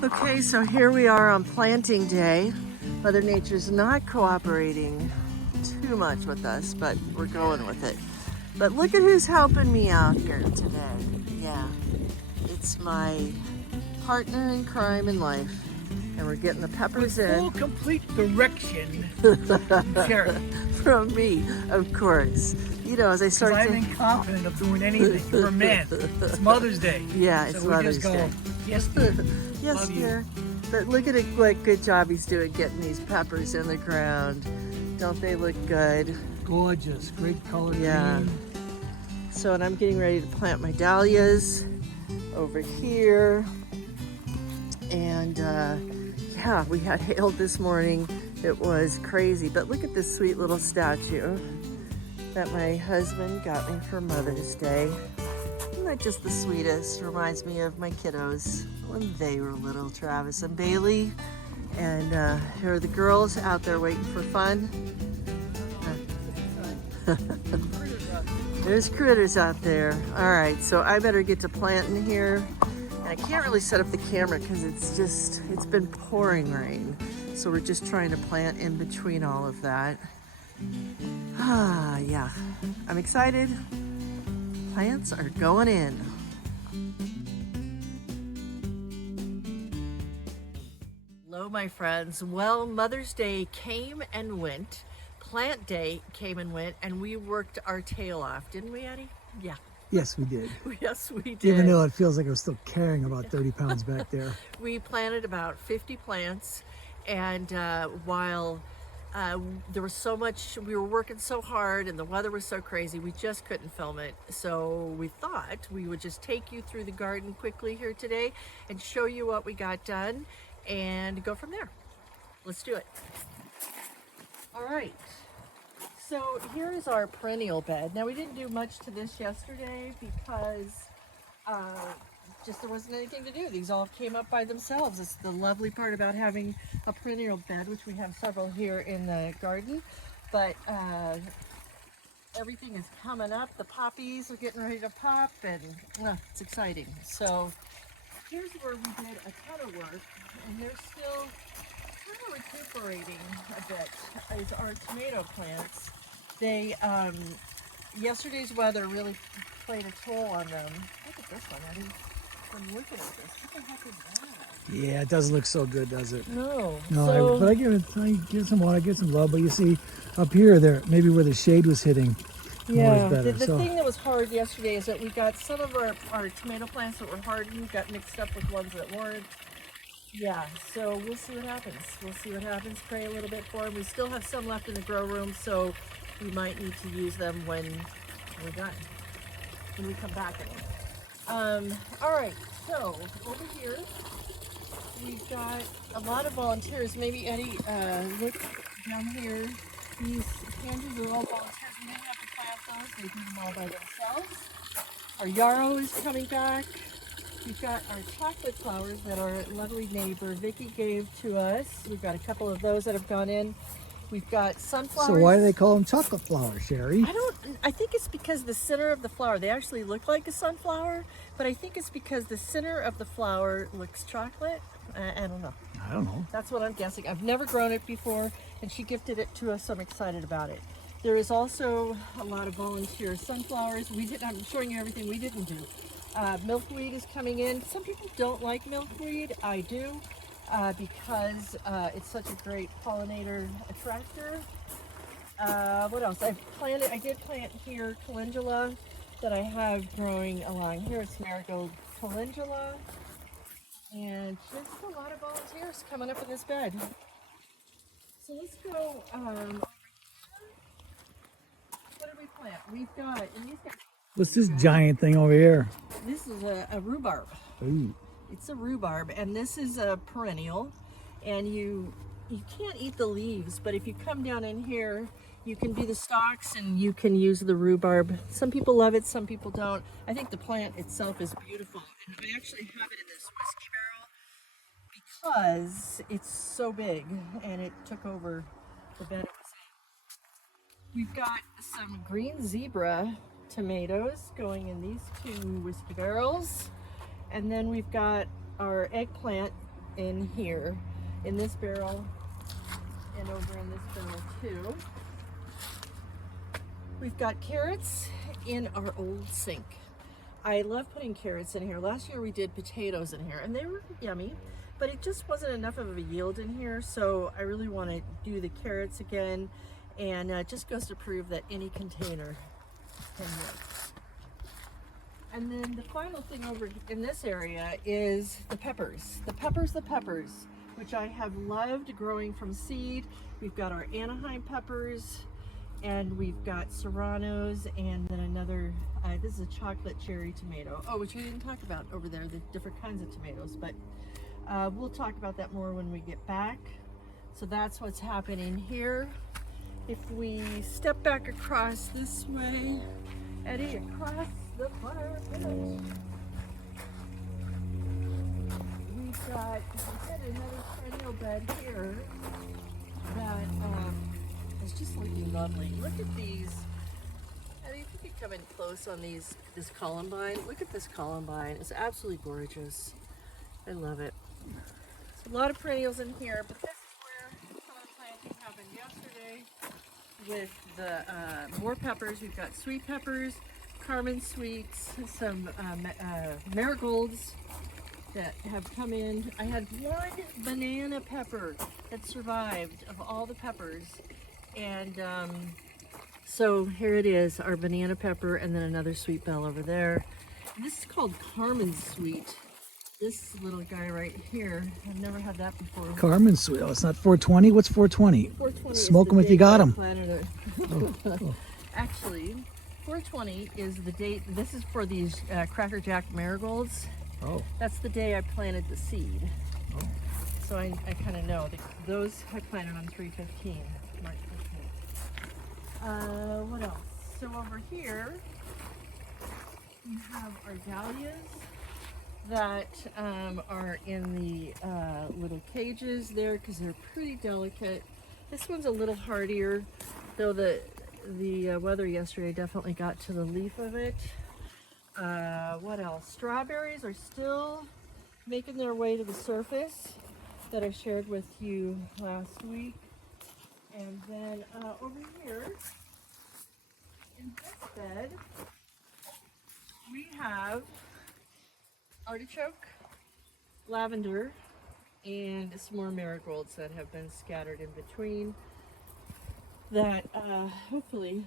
Okay, so here we are on planting day. Mother Nature's not cooperating too much with us, but we're going with it. But look at who's helping me out here today. Yeah, it's my partner in crime in life. And we're getting the peppers With full in. complete direction from Cheri. From me, of course. You know, as I start Because to... I'm incompetent of doing anything for men. It's Mother's Day. Yeah, it's so Mother's we just go, Day. yes, dear. Yes, Love you. dear. But look at it, what good job he's doing getting these peppers in the ground. Don't they look good? Gorgeous, great color Yeah. green. So, and I'm getting ready to plant my dahlias over here. And yeah, we had hail this morning. It was crazy. But look at this sweet little statue that my husband got me for Mother's Day. Isn't that just the sweetest? Reminds me of my kiddos when they were little, Travis and Bailey. And here are the girls out there waiting for fun. There's critters out there. All right, so I better get to planting here. And I can't really set up the camera because it's been pouring rain. So we're just trying to plant in between all of that. Ah, yeah, I'm excited. Plants are going in. Hello, my friends. Well, Mother's Day came and went. Plant Day came and went, and we worked our tail off, didn't we, Eddie? Yeah. Yes, we did. Yes, we did. Even though it feels like I was still carrying about 30 pounds back there. We planted about 50 plants, and while there was so much, we were working so hard and the weather was so crazy, we just couldn't film it. So we thought we would just take you through the garden quickly here today and show you what we got done and go from there. Let's do it. All right. So here is our perennial bed. Now we didn't do much to this yesterday because just there wasn't anything to do. These all came up by themselves. It's the lovely part about having a perennial bed, which we have several here in the garden. But everything is coming up. The poppies are getting ready to pop, and it's exciting. So here's where we did a ton of work, and they're still kind of recuperating a bit, is our tomato plants. They, yesterday's weather really played a toll on them. Look at this one, Eddie. I'm looking at this. What the heck is that? Yeah, it doesn't look so good, does it? No. No, So, but I give some water, I give some love. But you see, up here, there maybe where the shade was hitting, more is better. the thing that was hard yesterday is that we got some of our tomato plants that were hardened got mixed up with ones that weren't. Yeah, so we'll see what happens. We'll see what happens. Pray a little bit for them. We still have some left in the grow room, so we might need to use them when we're done, when we come back in. All right, so over here we've got a lot of volunteers. Maybe Eddie, look down here. These pansies are all volunteers. We didn't have to plant those. They do them all by themselves. Our yarrow is coming back. We've got our chocolate flowers that our lovely neighbor Vicky gave to us. We've got a couple of those that have gone in. We've got sunflowers. So why do they call them chocolate flowers, Cheri? I think it's because the center of the flower, they actually look like a sunflower, but I think it's because the center of the flower looks chocolate. I don't know. I don't know. That's what I'm guessing. I've never grown it before, and she gifted it to us, so I'm excited about it. There is also a lot of volunteer sunflowers. I'm showing you everything we didn't do. Milkweed is coming in. Some people don't like milkweed. I do, because it's such a great pollinator attractor. What else? I did plant here calendula that I have growing along here. It's marigold calendula. And just a lot of volunteers coming up in this bed. So let's go, what did we plant? We've got, and these guys, What's this giant thing over here? this is a rhubarb. Ooh. It's a rhubarb, and this is a perennial, and you can't eat the leaves, but if you come down in here, you can do the stalks and you can use the rhubarb. Some people love it, some people don't. I think the plant itself is beautiful, and I actually have it in this whiskey barrel because it's so big and it took over the bed it was in. We've got some green zebra tomatoes going in these two whiskey barrels. And then we've got our eggplant in here, in this barrel, and over in this barrel too. We've got carrots in our old sink. I love putting carrots in here. Last year we did potatoes in here and they were yummy, but it just wasn't enough of a yield in here. So I really want to do the carrots again, and it just goes to prove that any container can work. And then the final thing over in this area is the peppers. The peppers, which I have loved growing from seed. We've got our Anaheim peppers, and we've got serranos, and then another, this is a chocolate cherry tomato. Oh, which we didn't talk about over there, the different kinds of tomatoes, but we'll talk about that more when we get back. So that's what's happening here. If we step back across this way, Eddie, across the fire pit, we've got another perennial bed here that is just looking lovely. Look at these. Eddie, if you could come in close on this columbine. Look at this columbine. It's absolutely gorgeous. I love it. There's a lot of perennials in here, but this is where some of the planting happened yesterday with the more peppers. We've got sweet peppers, Carmen sweets, some marigolds that have come in. I had one banana pepper that survived of all the peppers, and so here it is, our banana pepper, and then another sweet bell over there. And this is called Carmen sweet. This little guy right here, I've never had that before. Carmen sweet. Oh, it's not 420. What's 420? 420. Smoke them if you got them. Oh. Actually, 420 is the date. This is for these Cracker Jack marigolds. Oh. That's the day I planted the seed. Oh. So I kind of know. Those I planted on 3/15, March 15th. What else? So over here, we have our dahlias that are in the little cages there because they're pretty delicate. This one's a little hardier, though the weather yesterday definitely got to the leaf of it. What else? Strawberries are still making their way to the surface that I shared with you last week. And then over here in this bed, we have artichoke, lavender, and some more marigolds that have been scattered in between that hopefully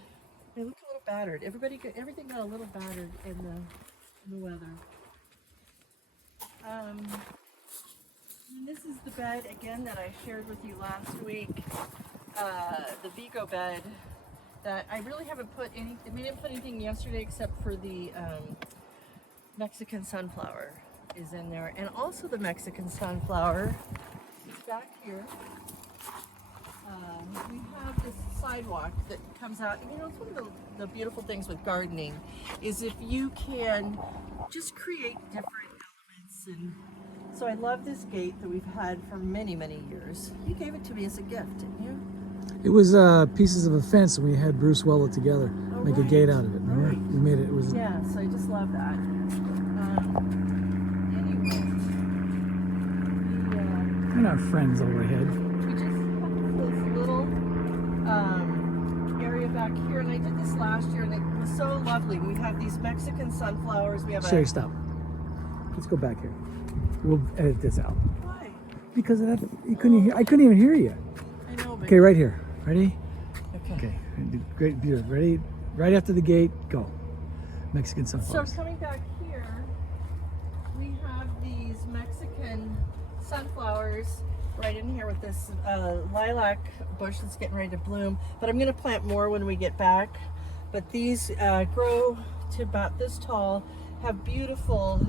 they look a little battered. Everything got a little battered in the weather. And this is the bed again that I shared with you last week, the Vigo bed that I really haven't put any. We didn't put anything yesterday except for the Mexican sunflower is in there, and also the Mexican sunflower is back here. We have this sidewalk that comes out. You know, it's one of the beautiful things with gardening is if you can just create different elements. And so I love this gate that we've had for many, many years. You gave it to me as a gift, didn't you? It was pieces of a fence, and we had Bruce weld it together, make a gate out of it. Right. We made it. It was. Yeah, so I just love that. Anyway, And our friends overhead. we just have this little area back here, and I did this last year, and it was so lovely. We have these Mexican sunflowers. We have Cheri, stop. Let's go back here. We'll edit this out Why? because of that. You couldn't hear. I couldn't even hear you. I know, but Okay, right here. Ready? okay. Okay. Great. Beautiful. Ready? Right after the gate. Go. Mexican So sunflowers. coming back here, we have these Mexican sunflowers right in here with this lilac bush that's getting ready to bloom. But I'm going to plant more when we get back. But these grow to about this tall, have beautiful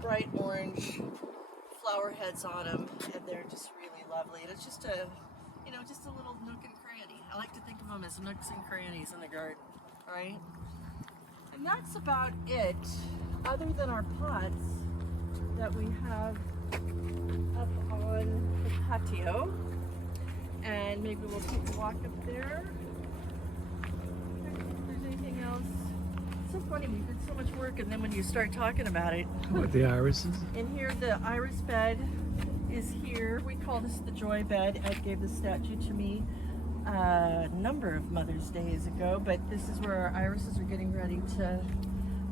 bright orange flower heads on them, and they're just really lovely. And it's just a, you know, just a little nook and cranny. I like to think of them as nooks and crannies in the garden, right? And that's about it, other than our pots that we have up on the patio. And maybe we'll take a walk up there. If there's anything else. It's so funny, we did so much work, and then when you start talking about it, With the irises. in here the iris bed is here. We call this the joy bed. Ed gave this statue to me a number of Mother's Days ago, but this is where our irises are getting ready to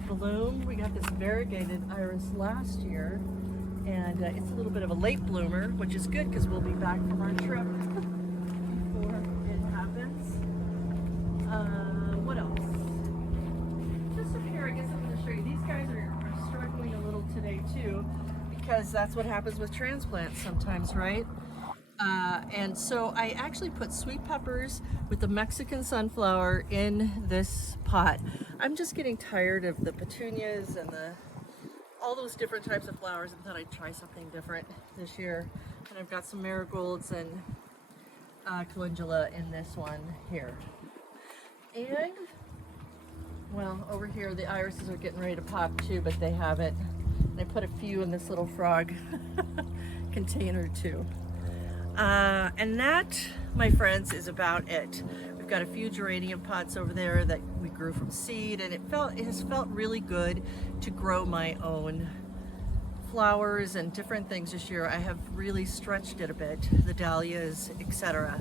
bloom. We got this variegated iris last year, and it's a little bit of a late bloomer, which is good because we'll be back from our trip before it happens. What else? Just up here, I guess I'm going to show you. These guys are struggling a little today too, because that's what happens with transplants sometimes, right? And so I actually put sweet peppers with the Mexican sunflower in this pot. I'm just getting tired of the petunias and all those different types of flowers, and thought I'd try something different this year. And I've got some marigolds and calendula in this one here. And, well, over here the irises are getting ready to pop too, but they haven't. And I put a few in this little frog container too. And that, my friends, is about it. We've got a few geranium pots over there that we grew from seed, and it has felt really good to grow my own flowers and different things this year. I have really stretched it a bit, the dahlias, etc.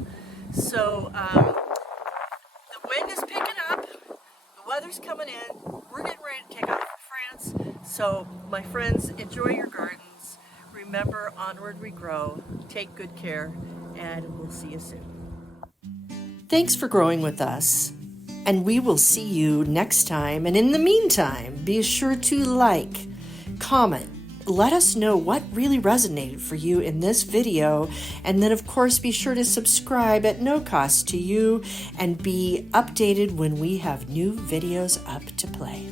So the wind is picking up, the weather's coming in, we're getting ready to take off for France. So my friends, enjoy your gardens. Remember, onward we grow. Take good care, and we'll see you soon. Thanks for growing with us, and we will see you next time. And in the meantime, be sure to like, comment, let us know what really resonated for you in this video, and then of course be sure to subscribe at no cost to you and be updated when we have new videos up to play.